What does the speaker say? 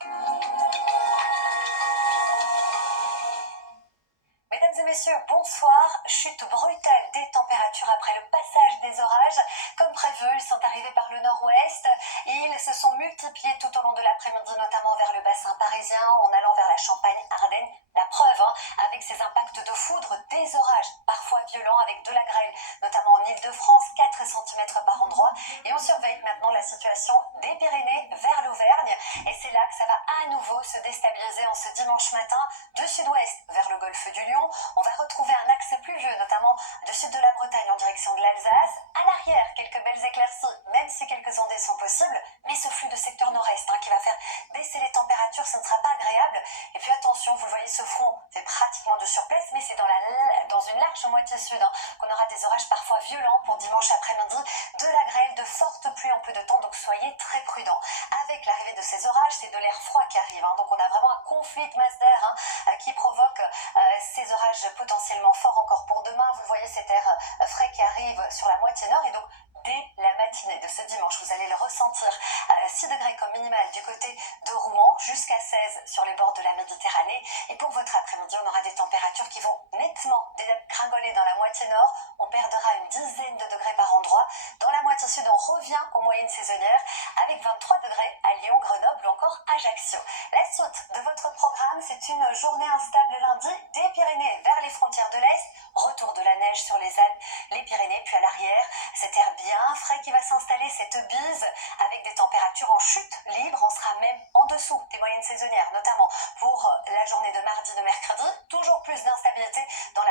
Mesdames et messieurs, bonsoir. Chute brutale des températures après le passage des orages. Comme prévu, ils sont arrivés par le nord-ouest et ils se sont multipliés tout au long de l'après-midi, notamment vers le bassin parisien, en allant vers la Champagne-Ardenne. La preuve, avec ces impacts de foudre, des orages parfois violents avec de la grêle, notamment en Ile-de-France, 4 cm par endroit. Et on surveille maintenant la situation des Pyrénées vers l'Auvergne. Et c'est là que ça va à nouveau se déstabiliser en ce dimanche matin, de sud-ouest vers le golfe du Lion. On va retrouver un axe pluvieux, notamment du sud de la Bretagne en direction de l'Alsace. À l'arrière, quelques belles éclaircies, même si quelques ondées sont possibles. Mais ce flux de secteur nord-est qui va faire baisser les températures, ce ne sera pas agréable. Et puis attention, vous le voyez, ce front fait pratiquement de surplace, mais c'est dans une large moitié sud qu'on aura des orages parfois violents pour dimanche après-midi. De la grêle, de fortes pluies en peu de temps, donc soyez très prudents. Avec l'arrivée de ces orages, c'est de l'air froid qui arrive. Donc on a vraiment un conflit de masse d'air qui provoque ces orages potentiellement forts encore pour demain. Vous voyez cet air frais qui arrive sur la moitié nord et donc dès la matinée de ce dimanche, vous allez le ressentir. 6 degrés comme minimal du côté de Rouen, jusqu'à 16 sur les bords de la Méditerranée. Et pour votre après-midi, on aura des températures qui vont nettement dégringoler dans la moitié nord. On perdra une dizaine de degrés par endroit. Dans la moitié sud, on revient aux moyennes saisonnières avec 23 degrés à Lyon, Grenoble ou encore Ajaccio. La suite de votre programme, c'est une journée instable lundi des Pyrénées vers les frontières de l'Est. Retour de la neige sur les Alpes, les Pyrénées, puis à l'arrière, cet air bien frais qui va s'installer, cette bise avec des températures en chute libre. On sera même en dessous des moyennes saisonnières, notamment pour la journée de mardi, de mercredi. Toujours plus d'instabilité dans